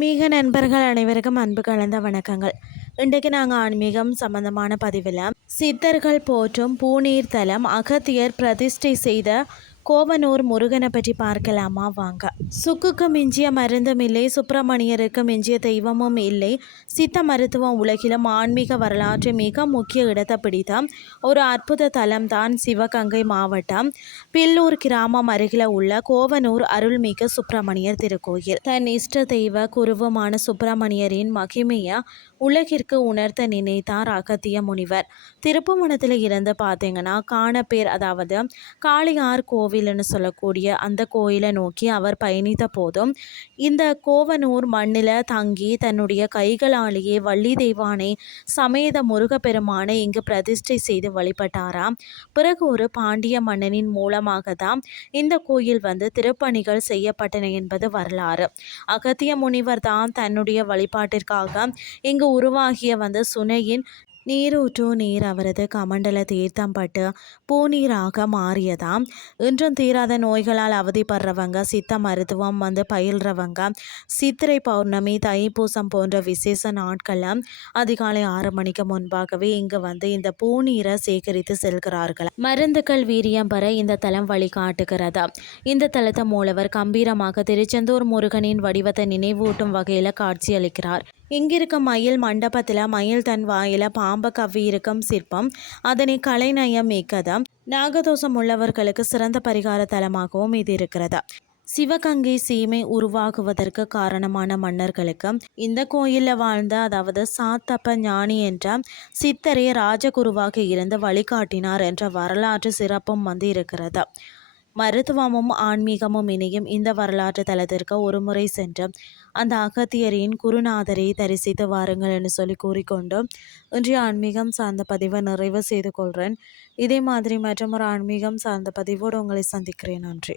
ஆன்மீக நண்பர்கள் அனைவருக்கும் அன்பு கலந்த வணக்கங்கள். இன்றைக்கு நாங்கள் ஆன்மீகம் சம்பந்தமான பதிவில் சித்தர்கள் போற்றும் பூநீர் தலம் அகத்தியர் பிரதிஷ்டை செய்த கோவனூர் முருகனை பற்றி பார்க்கலாமா வாங்க. சுக்குக்கு மிஞ்சிய மருந்தும் இல்லை, சுப்பிரமணியருக்கு மிஞ்சிய தெய்வமும் இல்லை. சித்த மருத்துவம் உலகிலும் ஆன்மீக வரலாற்று மிக முக்கிய இடத்தை பிடித்த ஒரு அற்புத தலம் தான் சிவகங்கை மாவட்டம் பில்லூர் கிராமம் அருகில் உள்ள கோவனூர் அருள்மிகு சுப்பிரமணியர் திருக்கோயில். தன் இஷ்ட தெய்வ குருவமான சுப்பிரமணியரின் மகிமையை உலகிற்கு உணர்த்த நினைத்தார் அகத்திய முனிவர். திருப்புவனத்தில் இருந்து பார்த்தீங்கன்னா காணப்பேர், அதாவது காளியார் கோவில்னு சொல்லக்கூடிய அந்த கோயிலை நோக்கி அவர் பயணித்த போதும் இந்த கோவனூர் மண்ணில் தங்கி தன்னுடைய கைகளாலேயே வள்ளி தெய்வானை சமேத முருகப்பெருமானை இங்கு பிரதிஷ்டை செய்து வழிபட்டாராம். பிறகு ஒரு பாண்டிய மன்னனின் மூலமாக தான் இந்த கோயில் திருப்பணிகள் செய்யப்பட்டன என்பது வரலாறு. அகத்திய முனிவர் தான் தன்னுடைய வழிபாட்டிற்காக இங்கு உருவாகிய சுனையின் நீரூற்று நீர் அவரது கமண்டல தீர்த்தம் பட்டு பூநீராக மாறியதாம். இன்றும் தீராத நோய்களால் அவதிப்படுறவங்க, சித்த மருத்துவம் பயில்றவங்க சித்திரை பௌர்ணமி, தைப்பூசம் போன்ற விசேஷ நாட்களில் அதிகாலை 6 மணிக்கு முன்பாகவே இங்கு இந்த பூநீரை சேகரித்து செல்கிறார்கள். மருந்துகள் வீரியம் பெற இந்த தலம் வழிகாட்டுகிறது. இந்த தலத்தை மூலவர் கம்பீரமாக திருச்செந்தூர் முருகனின் வடிவத்தை நினைவூட்டும் வகையில் காட்சியளிக்கிறார். இங்கிருக்க மயில் மண்டபத்தில் மயில் தன் வாயில பாம்பை கவ்வி இருக்கும் சிற்பம் அதனை கலைநயம் மிக்கதாம். நாகதோஷம் உள்ளவர்களுக்கு சிறந்த பரிகார தலமாகவும் இது இருக்கிறது. சிவகங்கை சீமை உருவாகுவதற்கு காரணமான மன்னர்களுக்கு இந்த கோயிலில் வாழ்ந்த, அதாவது சாத்தப்ப ஞானி என்ற சித்தரே ராஜகுருவாக இருந்து வழிகாட்டினார் என்ற வரலாற்று சிறப்பும் இருக்கிறது. மருத்துவமும் ஆன்மீகமும் இணையும் இந்த வரலாற்று தலத்திற்கு ஒரு முறை சென்று அந்த அகத்தியரின் குருநாதரை தரிசித்து வாருங்கள் என்று சொல்லி கூறிக்கொண்டு இன்றைய ஆன்மீகம் சார்ந்த பதிவை நிறைவு செய்து கொள்கிறேன். இதே மாதிரி மற்றும் ஒரு ஆன்மீகம் சார்ந்த பதிவோடு உங்களை சந்திக்கிறேன். நன்றி.